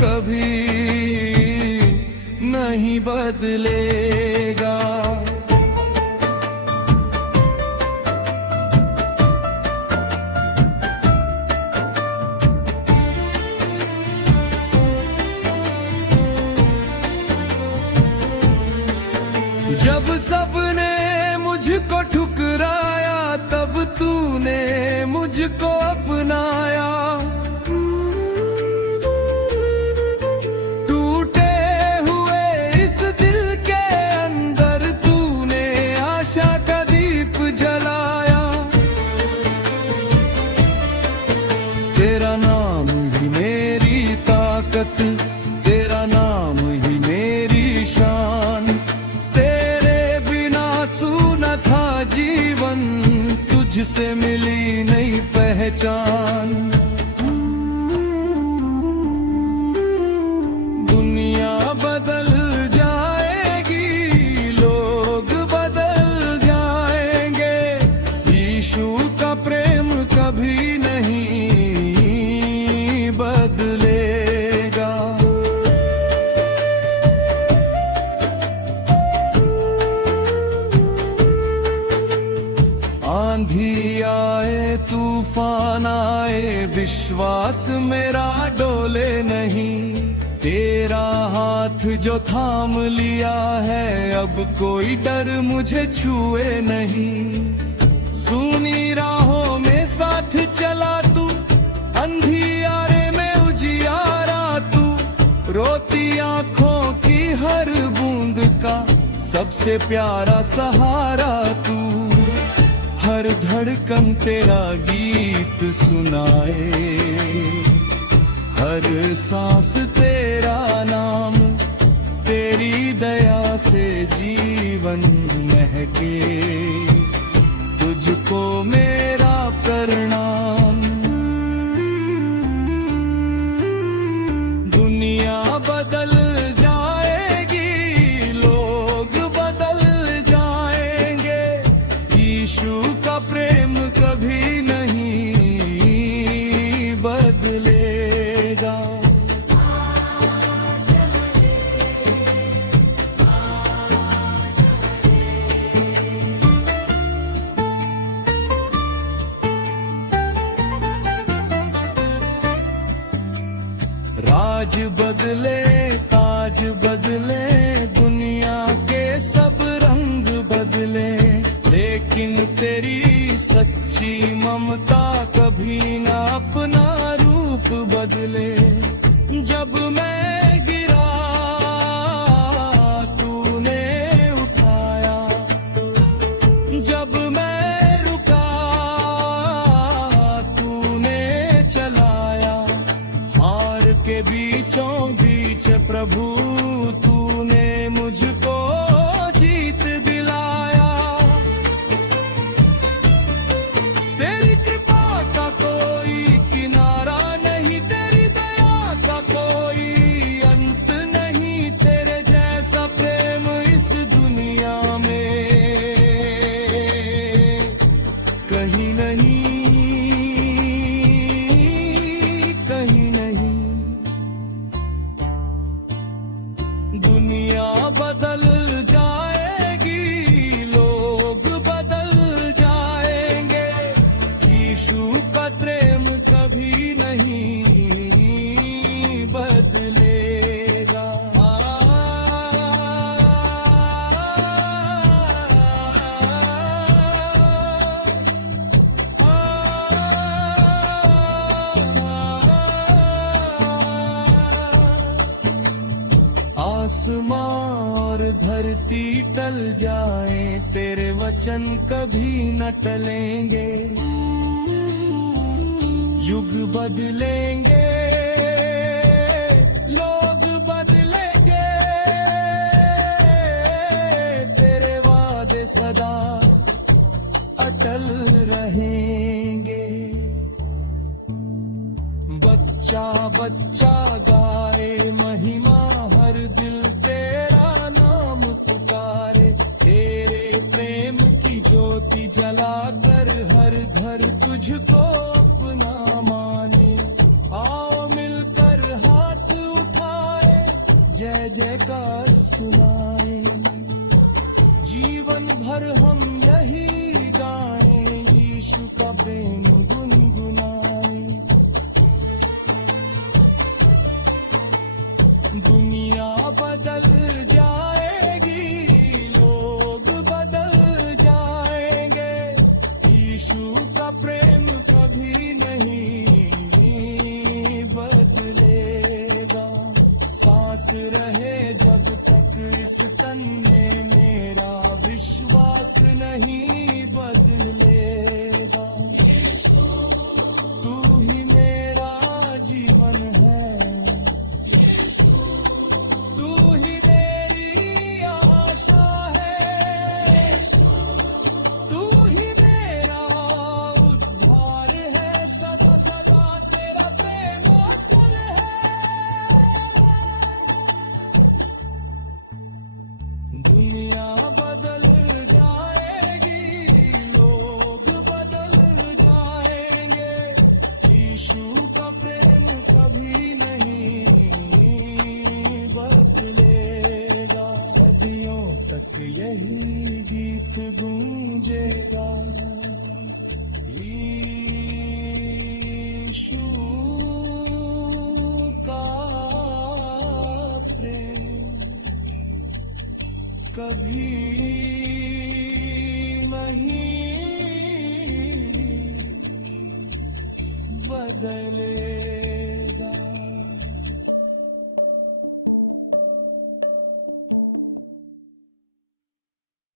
कभी नहीं बदलेगा। जब सबने मुझको ठुकराया तब तूने मुझको अपनाया। टूटे हुए इस दिल के अंदर तूने आशा का दीप जलाया। तेरा नाम ही मेरी ताकत, तेरा नाम ही मेरी शान। सूना था जीवन, तुझसे मिली नई पहचान। दुनिया बदल जाएगी, लोग बदल जाएंगे, यीशु का प्रेम कभी नहीं बदलेगा। आंधी आए तूफान आए विश्वास मेरा डोले नहीं। तेरा हाथ जो थाम लिया है अब कोई डर मुझे छुए नहीं। सुनी राहों में साथ चला तू, अंधियारे में उजियारा तू। रोती आंखों की हर बूंद का सबसे प्यारा सहारा तू। हर धड़कन तेरा गीत सुनाए, हर सांस तेरा नाम। तेरी दया से जीवन महके, तुझको मेरा प्रणाम। दुनिया बदल जाएगी, लोग बदल जाएंगे, यीशु का प्रेम कभी नहीं बदलेगा। राज बदले ताज बदले, दुनिया के सब रंग बदले, लेकिन तेरी सच्ची ममता कभी ना अपना रूप बदले। जब मैं गिरा तूने उठाया, जब मैं रुका तूने चलाया। हार के बीचों बीच प्रभु तूने मुझको जीत दिलाया। तेरी कृपा का कोई किनारा नहीं, तेरी दया का कोई अंत नहीं। तेरे जैसा प्रेम इस दुनिया में कहीं नहीं, कहीं नहीं। दुनिया बदल जाएगी, लोग बदल जाएंगे, यीशु का प्रेम कभी नहीं बदलेगा। आसमां और धरती टल जाए, तेरे वचन कभी न टलेंगे। युग बदलेंगे, लोग बदलेंगे, तेरे वादे सदा अटल रहेंगे। बच्चा बच्चा गाए महिमा, हर दिल तेरा नाम पुकारे। तेरे प्रेम की ज्योति जलाकर हर घर तुझको अपना माने। आओ मिलकर हाथ उठा जय जयकार सुनाए। जीवन भर हम यही गाएं, यीशु का प्रेम गुनगुनाए। दुनिया बदल जाएगी, लोग बदल जाएंगे, यीशु का प्रेम कभी नहीं बदलेगा। सांस रहे जब तक इस तन में, मेरा विश्वास नहीं बदलेगा। तू ही मेरा जीवन है, तू ही मेरी आशा है, तू ही मेरा उद्धार है, सदा सदा तेरा प्रेम अटल है। दुनिया बदल जाएगी, लोग बदल जाएंगे, यीशु का प्रेम कभी नहीं बदलेगा। सदियों तक यही गीत गूंजेगा, यीशु का प्रेम कभी नहीं बदले।